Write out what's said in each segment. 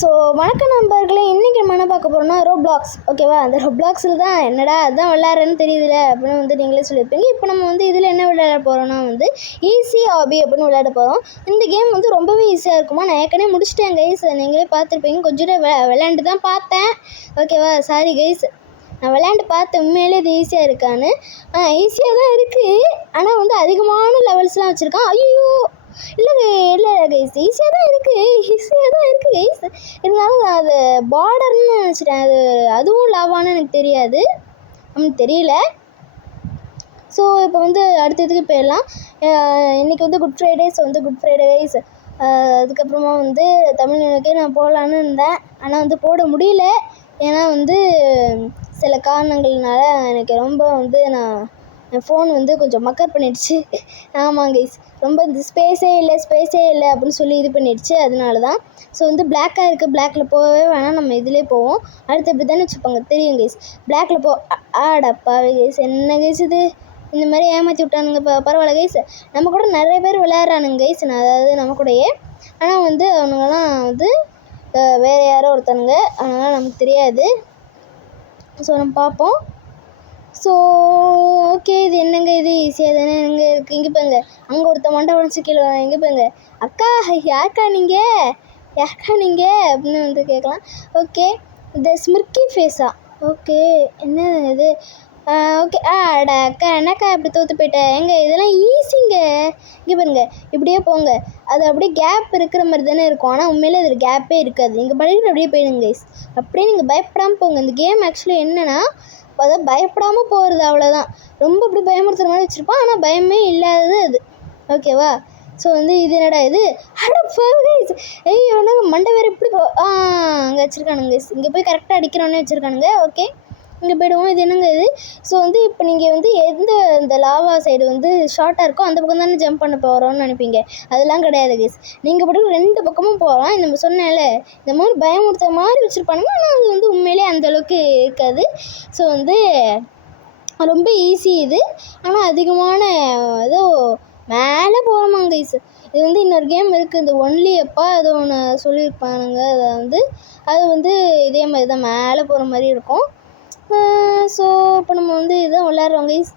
So வணக்கம் நண்பர்களே, இன்றைக்கி நம்ம என்ன பார்க்க போகிறோம்னா ரோப்ளாக்ஸ். ஓகேவா, அந்த ரோப்ளாக்ஸில் தான் என்னடா அதுதான் விளையாடுறேன்னு தெரியுதுல அப்படின்னு வந்து நீங்களே சொல்லியிருப்பீங்க. இப்போ நம்ம வந்து இதில் என்ன விளையாட போகிறோம்னா வந்து ஈஸி ஆபி அப்படின்னு விளையாட போகிறோம். இந்த கேம் வந்து ரொம்பவே ஈஸியாக இருக்குமா. நான் ஏற்கனவே முடிச்சிட்டேன் கைஸ், நீங்களே பார்த்துருப்பீங்க. கொஞ்சம் விளையாண்டு தான் பார்த்தேன். ஓகேவா, சாரி கைஸ், நான் விளையாண்டு பார்த்தேன் உண்மையிலே இது ஈஸியாக இருக்கான்னு. ஈஸியாக தான் இருக்குது, ஆனால் வந்து அதிகமான லெவல்ஸ்லாம் வச்சுருக்கான். ஐயோ இல்லை கைஸ், ஈஸியாக தான் இருக்குது கைஸ். இருந்தாலும் அது பார்டர்னு நினச்சிட்டேன். அதுவும் லாவான்னு எனக்கு தெரியாது, தெரியல. ஸோ இப்போ வந்து அடுத்ததுக்கு போயிடலாம். இன்றைக்கி வந்து குட் ஃப்ரைடே. ஸோ வந்து குட் ஃப்ரைடே கைஸ். அதுக்கப்புறமா வந்து தமிழ்நாட்டுக்கே நான் போகலான்னு இருந்தேன், ஆனால் வந்து போட முடியல. ஏன்னா வந்து சில காரணங்கள்னால எனக்கு ரொம்ப வந்து என் ஃபோன் வந்து கொஞ்சம் மக்கர் பண்ணிடுச்சு. ஆமாம் கைஸ், ரொம்ப இந்த ஸ்பேஸே இல்லை அப்படின்னு சொல்லி இது பண்ணிடுச்சு. அதனால தான். ஸோ வந்து பிளாக்காக இருக்குது, பிளாக்கில் போகவே வேணாம், நம்ம இதிலே போவோம். அடுத்து இப்படி தானே வச்சுப்பாங்க, தெரியும் கைஸ். பிளாக்கில் ஆடப்பாவே கைஸ், என்ன கைஸ் இது இந்த மாதிரி ஏமாற்றி விட்டானுங்க. பரவாயில்ல கைஸ், நம்ம கூட நிறைய பேர் விளையாடுறானுங்க கைஸ், அதாவது நம்ம கூடயே. ஆனால் வந்து அவனுங்கெல்லாம் வந்து வேறு யாரோ ஒருத்தனுங்க, அதனால் நமக்கு தெரியாது. ஸோ நம்ம பார்ப்போம். ஸோ ஓகே, இது என்னங்க இது ஈஸியாக தானே எங்கே இருக்குது. இங்கே போங்க, அங்கே ஒருத்த மண்டை உடச்சி கீழே எங்கே போங்க. அக்கா யாருக்கா நீங்கள் அப்படின்னு வந்து கேட்கலாம். ஓகே, இந்த ஸ்மிர்க்கி ஃபேஸா? ஓகே, என்ன இது? ஓகே, அட அக்கா என்னக்கா இப்படி தோற்று போயிட்டேன். இதெல்லாம் ஈஸிங்க. இங்கே பாருங்க, இப்படியே போங்க. அது அப்படியே கேப் இருக்கிற மாதிரி தானே இருக்கும், ஆனால் உண்மையிலே அதில் கேப்பே இருக்காது. நீங்கள் படிக்கிற அப்படியே போயிடுங்க கைஸ். அப்படியே நீங்கள் பயப்படாமல் போங்க. இந்த கேம் ஆக்சுவலி என்னென்னா, அதை பயப்படாமல் போகிறது, அவ்வளோதான். ரொம்ப இப்படி பயமுறுத்துகிற மாதிரி வச்சுருப்பான், ஆனால் பயமே இல்லாதது அது. ஓகேவா. ஸோ வந்து இது என்னடா இது? கைஸ், ஐயோ என்னங்க மண்டை வேறு இப்படி அங்கே வச்சுருக்கானுங்க கைஸ். இங்கே போய் கரெக்டாக அடிக்கிறோன்னே வச்சுருக்கானுங்க. ஓகே, இங்கே போய்டுவோம். இது என்னங்க இது? ஸோ வந்து இப்போ நீங்கள் வந்து எந்த இந்த லாவா சைடு வந்து ஷார்ட்டாக இருக்கோ அந்த பக்கம் தானே ஜம்ப் பண்ண போகிறோன்னு நினைப்பீங்க. அதெல்லாம் கிடையாது கைஸ். நீங்கள் பாட்டுக்கு ரெண்டு பக்கமும் போகலாம். இந்த சொன்னேன்ல, இந்த மாதிரி பயமுறுத்த மாதிரி வச்சுருப்பானுங்க, ஆனால் அது வந்து உண்மையிலே அந்தளவுக்கு இருக்காது. ஸோ வந்து ரொம்ப ஈஸி இது, ஆனால் அதிகமான ஏதோ மேலே போகிறோமாங்க கைஸ். இது வந்து இன்னொரு கேம் இருக்குது, இந்த ஒன்லி அப்பா அது ஒன்று சொல்லியிருப்பானுங்க. அது வந்து இதே மாதிரி தான் மேலே போகிற மாதிரி இருக்கும். ஸோ இப்போ நம்ம வந்து இதுதான் விளையாடுறோம் கைஸ்.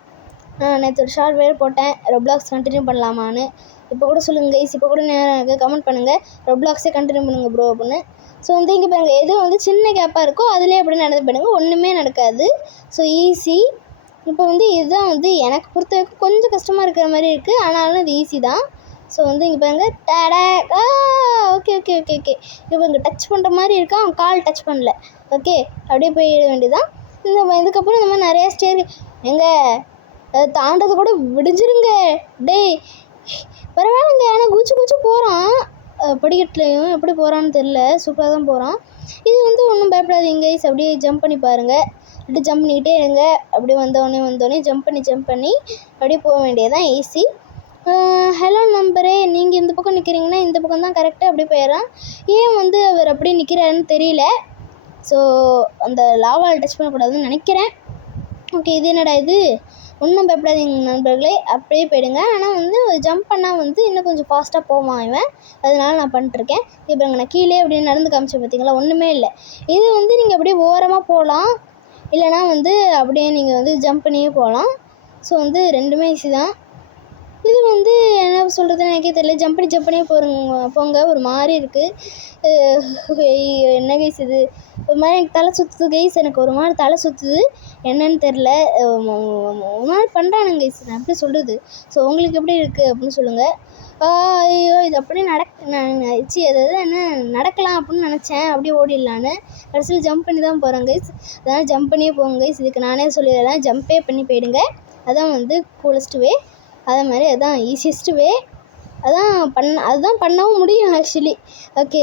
நேற்று ஒரு ஷார்ட் வேறு போட்டேன், ரொப்ளாக்ஸ் கண்டினியூ பண்ணலாமான்னு. இப்போ கூட சொல்லுங்கள் கைஸ், இப்போ கூட எனக்கு கமெண்ட் பண்ணுங்கள், ரொப்ளாக்ஸே கண்டினியூ பண்ணுங்கள் ப்ரோ அப்படின்னு. ஸோ வந்து இங்கே பாருங்க, எதுவும் வந்து சின்ன கேப்பாக இருக்கோ அதிலே எப்படி நடந்து போயிடுங்க, ஒன்றுமே நடக்காது. So easy. இப்போ வந்து இதுதான் வந்து எனக்கு பொறுத்த வரைக்கும் கொஞ்சம் கஷ்டமாக இருக்கிற மாதிரி இருக்குது, ஆனாலும் இது ஈஸி தான். ஸோ வந்து இங்கே பாருங்க, ஓகே இப்போ இங்கே டச் பண்ணுற மாதிரி இருக்கா, அவன் கால் டச் பண்ணல. ஓகே, அப்படியே போயிட வேண்டியதான். இதுக்கப்புறம் இந்த மாதிரி நிறையா ஸ்டேர் தாண்டது கூட விடிஞ்சிருங்க. டேய் பரவாயில்லைங்க, ஆனால் குச்சி போகிறான் படிக்கட்டுலையும். எப்படி போகிறான்னு தெரில, சூப்பராக தான் போகிறான். இது வந்து ஒன்றும் பயப்படாதீங்க கைஸ். அப்படியே ஜம்ப் பண்ணி பாருங்கள், அப்படியே ஜம்ப் பண்ணிக்கிட்டே இருங்க. அப்படியே வந்தோடனே ஜம்ப் பண்ணி அப்படியே போக வேண்டியதான், ஈஸி. ஹலோ நம்பரே, நீங்கள் இந்த பக்கம் நிற்கிறீங்கன்னா இந்த பக்கம் தான் கரெக்டாக அப்படியே போயிடலாம். ஏன் வந்து அவர் அப்படியே நிற்கிறாருன்னு தெரியல. ஸோ அந்த லாவால் டச் பண்ணக்கூடாதுன்னு நினைக்கிறேன். ஓகே, இது என்னடா இது? ஒன்றும் பயப்படாதீங்க நண்பர்களே, அப்படியே போயிடுங்க. ஆனால் வந்து ஜம்ப் பண்ணால் வந்து இன்னும் கொஞ்சம் ஃபாஸ்ட்டாக போவான் இவன், அதனால நான் பண்ணிட்டுருக்கேன். இப்போ நான் கீழே அப்படியே நடந்து காமிச்சேன் பார்த்தீங்களா, ஒன்றுமே இல்லை. இது வந்து நீங்கள் அப்படியே ஓரமாக போகலாம், இல்லைனா வந்து அப்படியே நீங்கள் வந்து ஜம்ப் பண்ணியே போகலாம். ஸோ வந்து ரெண்டுமே ஈஸி தான். இது வந்து என்ன சொல்கிறதுன்னு எனக்கே தெரியல. ஜம்ப் பண்ணியே போங்க, ஒரு மாதிரி இருக்குது. என்ன கைஸ் இது? ஒரு மாதிரி எனக்கு தலை சுற்றுது கைஸ், எனக்கு ஒரு மாதிரி தலை சுற்றுது, என்னன்னு தெரில. ஒரு மாதிரி பண்ணுறானுங்க கைஸ், நான் எப்படி சொல்கிறது. ஸோ உங்களுக்கு எப்படி இருக்குது அப்படின்னு சொல்லுங்கள். ஐயோ, இது அப்படியே அதாவது என்ன நடக்கலாம் அப்படின்னு நினச்சேன், அப்படியே ஓடிடலான்னு. கடைசியில் ஜம்ப் பண்ணி தான் போகிறேன் கைஸ். அதனால் ஜம்ப் பண்ணியே போங்க கைஸ். இதுக்கு நானே சொல்லிடுறேன், ஜம்ப்பே பண்ணி போயிடுங்க. அதான் வந்து கூலஸ்ட் வே, அதே மாதிரி அதுதான் ஈஸியஸ்ட் வே. அதுதான் பண்ணவும் முடியும் ஆக்சுவலி. ஓகே,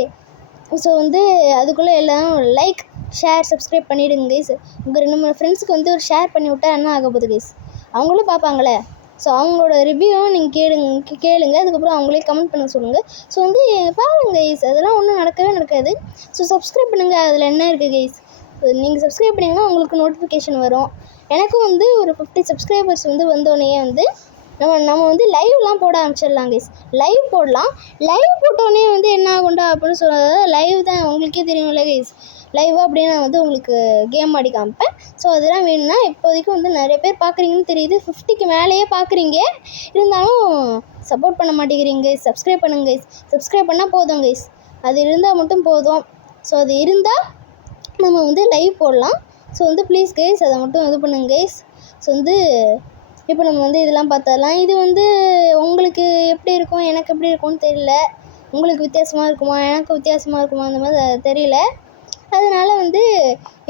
ஸோ வந்து அதுக்குள்ளே எல்லாம் லைக் ஷேர் சப்ஸ்கிரைப் பண்ணிவிடுங்க கைஸ். உங்கள் 2-3 ஃப்ரெண்ட்ஸுக்கு வந்து ஒரு ஷேர் பண்ணி விட்டா என்ன ஆக போகுது கைஸ், அவங்களும் பார்ப்பாங்களே. ஸோ அவங்களோட ரிவ்யூவும் நீங்கள் கேளுங்க, அதுக்கப்புறம் அவங்களே கமெண்ட் பண்ண சொல்லுங்கள். ஸோ வந்து பாருங்கள் கைஸ், அதெல்லாம் ஒன்றும் நடக்கவே நடக்காது. ஸோ சப்ஸ்கிரைப் பண்ணுங்கள், அதில் என்ன இருக்குது கைஸ். நீங்கள் சப்ஸ்கிரைப் பண்ணிங்கன்னா உங்களுக்கு நோட்டிஃபிகேஷன் வரும். எனக்கும் வந்து ஒரு 50 சப்ஸ்கிரைபர்ஸ் வந்து வந்தோடனே வந்து நம்ம வந்து லைவ்லாம் போட ஆரம்பிச்சிடலாம் கைஸ். லைவ் போடலாம். லைவ் போட்டோடனே வந்து என்ன ஆகுண்டா அப்படின்னு சொல்கிறது, லைவ் தான் உங்களுக்கே தெரியும்ல கைஸ். லைவாக அப்படியே நான் வந்து உங்களுக்கு கேம் ஆடி காமிப்பேன். ஸோ அதெல்லாம் வேணும்னா இப்போதைக்கு வந்து நிறைய பேர் பார்க்குறீங்கன்னு தெரியுது. 50க்கு மேலேயே பார்க்குறீங்க. இருந்தாலும் சப்போர்ட் பண்ண மாட்டேங்கிறீங்க கைஸ். சப்ஸ்கிரைப் பண்ணுங்க கைஸ். சப்ஸ்கிரைப் பண்ணால் போதும் கைஸ். அது இருந்தால் மட்டும் போதும். ஸோ அது இருந்தால் நம்ம வந்து லைவ் போடலாம். ஸோ வந்து ப்ளீஸ் கைஸ் அதை மட்டும் இது பண்ணுங்க கைஸ். ஸோ வந்து இப்போ நம்ம வந்து இதெல்லாம் பார்த்தரலாம். இது வந்து உங்களுக்கு எப்படி இருக்கும், எனக்கு எப்படி இருக்கும்னு தெரியல. உங்களுக்கு வித்தியாசமாக இருக்குமா, எனக்கு வித்தியாசமாக இருக்குமா, அந்த மாதிரி தெரியல. அதனால் வந்து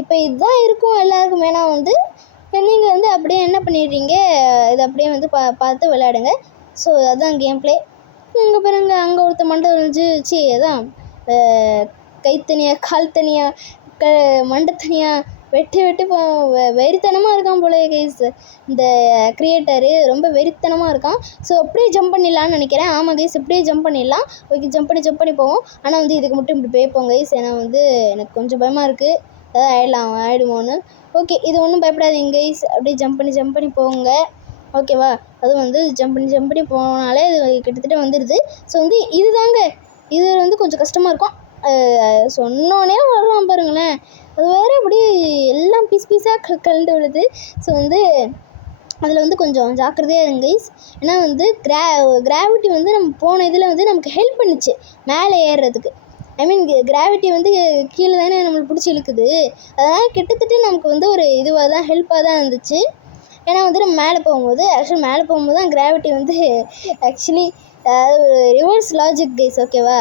இப்போ இதுதான் இருக்கும் எல்லாருக்கும். ஏன்னா வந்து நீங்கள் வந்து அப்படியே என்ன பண்ணிடுறீங்க, இதை அப்படியே வந்து பார்த்து விளையாடுங்க. ஸோ அதுதான் கேம் ப்ளே. இங்கே பாருங்க, அங்கே ஒருத்த மண்டை விழுந்துச்சு. அதான் கை தனியாக கால் தனியாக மண்டை தனியாக வெட்டி வெறித்தனமாக இருக்கான் போல கைஸ். இந்த க்ரியேட்டரு ரொம்ப வெறித்தனமாக இருக்கான். ஸோ அப்படியே ஜம்ப் பண்ணிடலான்னு நினைக்கிறேன். ஆமாம் கைஸ், இப்படியே ஜம்ப் பண்ணிடலாம். ஓகே, ஜம்ப் பண்ணி போவோம். ஆனால் வந்து இதுக்கு மட்டும் இப்படி பேப்போம் கைஸ். ஏன்னா வந்து எனக்கு கொஞ்சம் பயமாக இருக்குது, ஏதாவது ஆகிடுமோன்னு. ஓகே, இது ஒன்றும் பயப்படாதீங்க கைஸ். அப்படியே ஜம்ப் பண்ணி போங்க. ஓகேவா? அதுவும் வந்து ஜம்ப் பண்ணி போனாலே இது கிட்டத்தட்ட வந்துடுது. ஸோ வந்து இதுதாங்க, இது வந்து கொஞ்சம் கஷ்டமாக இருக்கும். சொன்னோன்னே வருவான் பாருங்களேன். அது வேறு அப்படியே எல்லாம் பீஸாக கலந்து விழுது. ஸோ வந்து அதில் வந்து கொஞ்சம் ஜாக்கிரதையாக இருங்க கைஸ். ஏன்னா வந்து கிராவிட்டி வந்து நம்ம போன இதில் வந்து நமக்கு ஹெல்ப் பண்ணிச்சு மேலே ஏறுறதுக்கு. ஐ மீன் கிராவிட்டி வந்து கீழே தானே நம்மளுக்கு பிடிச்சி இழுக்குது. அதனால் கிட்டத்தட்ட நமக்கு வந்து ஒரு இதுவாக தான் ஹெல்ப்பாக தான் இருந்துச்சு. ஏன்னா வந்து நம்ம மேலே போகும்போது தான் கிராவிட்டி வந்து ஆக்சுவலி ஒரு ரிவர்ஸ் லாஜிக் கைஸ். ஓகேவா?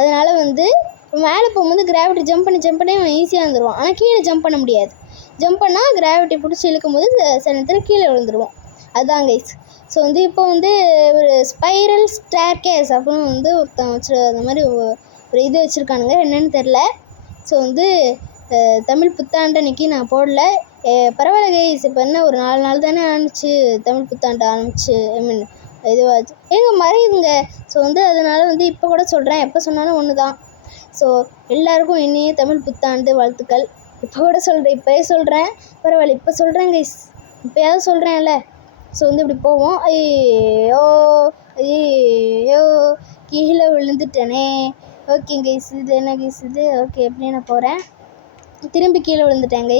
அதனால் வந்து மேலே போகும்போது கிராவிட்டி ஜம்ப் பண்ணி ஈஸியாக வந்துடுவான். ஆனால் கீழே ஜம்ப் பண்ண முடியாது. ஜம்ப் பண்ணால் கிராவிட்டி பிடிச்சி இழுக்கும்போது சில நேரத்தில் கீழே விழுந்துருவோம். அதுதான் கைஸ். ஸோ வந்து இப்போ வந்து ஒரு ஸ்பைரல் ஸ்டேர்கேஸ் அப்படின்னு வந்து ஒருத்தன் அந்த மாதிரி ஒரு இது வச்சுருக்கானுங்க, என்னென்னு தெரில. ஸோ வந்து தமிழ் புத்தாண்டு அன்றைக்கி நான் போடல. பரவாயில்ல கைஸ். இப்போ என்ன ஒரு 4 நாள் தானே ஆரம்பிச்சு தமிழ் புத்தாண்டு ஆரம்பிச்சு. ஐ மீன் இதுவாச்சு மறையுதுங்க. ஸோ வந்து அதனால் வந்து இப்போ கூட சொல்கிறேன், எப்போ சொன்னாலும் ஒன்று தான். ஸோ எல்லாருக்கும் இனிய தமிழ் புத்தாண்டு வாழ்த்துக்கள். இப்போ கூட இப்போயே சொல்கிறேன். பரவாயில்ல, இப்போ சொல்கிறேன் கைஸ். இப்போயாவது சொல்கிறேன்ல. ஸோ வந்து இப்படி போவோம். ஐயோ கீழே விழுந்துட்டேனே. ஓகே கைஸ், இது என்ன கைஸ் இது? ஓகே, எப்படியே நான் போகிறேன். திரும்பி கீழே விழுந்துட்டேன்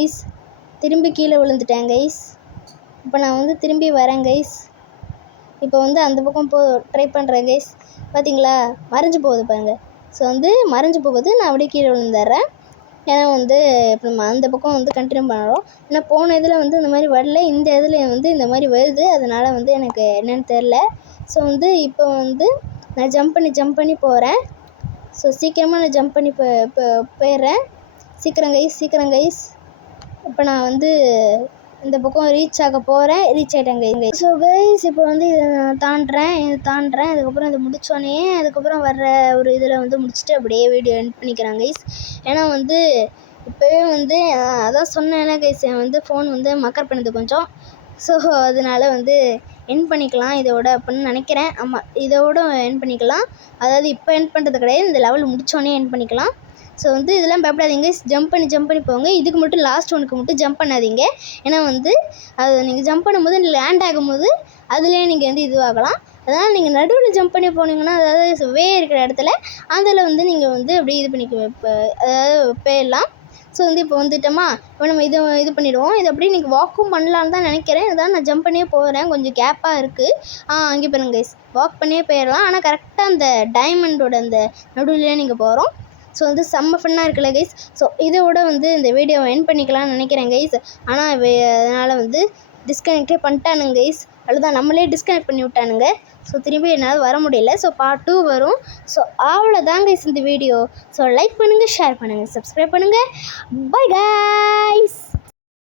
கைஸ். இப்போ நான் வந்து திரும்பி வரேன் கைஸ். இப்போ வந்து அந்த பக்கம் ட்ரை பண்ணுறேன் கைஸ். பார்த்தீங்களா, மறைஞ்சு போகுது பாருங்கள். ஸோ வந்து மறைஞ்சு போகுது, நான் அப்படியே கீழே விழுந்துடுறேன். ஏன்னா வந்து இப்போ நம்ம அந்த பக்கம் வந்து கண்டினியூ பண்ணுறோம். ஏன்னா போன இதில் வந்து இந்த மாதிரி வரல, இந்த இதில் வந்து இந்த மாதிரி வருது. அதனால் வந்து எனக்கு என்னென்னு தெரில. ஸோ வந்து இப்போ வந்து நான் ஜம்ப் பண்ணி போகிறேன். ஸோ சீக்கிரமாக நான் ஜம்ப் பண்ணி போயிடுறேன். சீக்கிரம் கைஸ். இப்போ நான் வந்து இந்த பக்கம் ரீச் ஆகிட்டேன் கைஸ். ஸோ கைஸ், இப்போ வந்து இதை நான் தாண்டுறேன். அதுக்கப்புறம் இதை முடித்தோடனே அதுக்கப்புறம் வர்ற ஒரு இதில் வந்து முடிச்சுட்டு அப்படியே வீடியோ எண்ட் பண்ணிக்கிறேன் கைஸ். ஏன்னா வந்து இப்போவே வந்து அதான் சொன்னேன்ல கைஸ், வந்து ஃபோன் வந்து மக்கர் பண்ணுது கொஞ்சம். ஸோ அதனால் வந்து எண்ட் பண்ணிக்கலாம் இதோட அப்படின்னு நினைக்கிறேன். ஆமாம், இதோட எண்ட் பண்ணிக்கலாம். அதாவது இப்போ எண்ட் பண்ணுறது கிடையாது, இந்த லெவல் முடித்தோடனே எண்ட் பண்ணிக்கலாம். ஸோ வந்து இதெல்லாம் பயப்படாதீங்க, ஜம்ப் பண்ணி போங்க. இதுக்கு மட்டும் லாஸ்ட் ஒனுக்கு மட்டும் ஜம்ப் பண்ணாதீங்க. ஏன்னா வந்து அது நீங்கள் ஜம்ப் பண்ணும்போது லேண்ட் ஆகும்போது அதுலேயே நீங்கள் வந்து இதுவாகலாம். அதனால் நீங்கள் நடுவில் ஜம்ப் பண்ணி போனீங்கன்னா, அதாவது வே இருக்கிற இடத்துல அதில் வந்து நீங்கள் வந்து அப்படியே இது அதாவது போயிடலாம். ஸோ வந்து இப்போ வந்துட்டோமா, இப்போ நம்ம இது பண்ணிவிடுவோம். இது அப்படியே நீங்கள் வாக்கும் பண்ணலான்னு தான் நினைக்கிறேன். இதான் நான் ஜம்ப் பண்ணியே போகிறேன், கொஞ்சம் கேப்பாக இருக்குது. அங்கே பாருங்க கைஸ், வாக் பண்ணியே போயிடலாம். ஆனால் கரெக்டாக அந்த டைமண்டோட அந்த நடுவிலே நீங்கள் போகிறோம். ஸோ வந்து செம்ம ஃபன்னாக இருக்குல்ல கைஸ். ஸோ இதோட வந்து இந்த வீடியோவை எண்ட் பண்ணிக்கலாம்னு நினைக்கிறேன் கைஸ். ஆனால் அதனால் வந்து டிஸ்கனெக்டே பண்ணிட்டானுங்க கைஸ். அவ்வளோதான், நம்மளே டிஸ்கனெக்ட் பண்ணி விட்டானுங்க. ஸோ திரும்பி என்னால் வர முடியல. ஸோ பார்ட் 2 வரும். ஸோ அவ்வளோதான் கைஸ் இந்த வீடியோ. ஸோ லைக் பண்ணுங்கள், ஷேர் பண்ணுங்கள், சப்ஸ்கிரைப் பண்ணுங்கள். Bye guys.